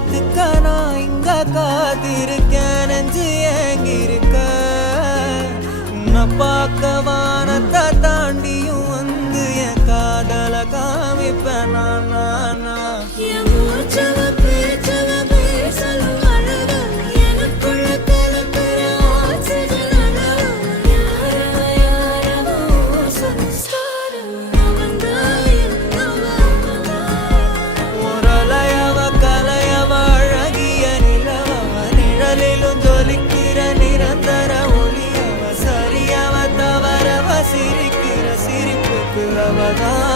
காத்துக்க நான் இங்க காத்திருக்கேன் நெஞ்சு ஏங்கிருக்க உன்னை பார்க்க வானத்தை தாண்டியும் வந்து என் காதல காமிப்பேன் நான் சிரிக்கிற சிரிப்புக்கு அவதான்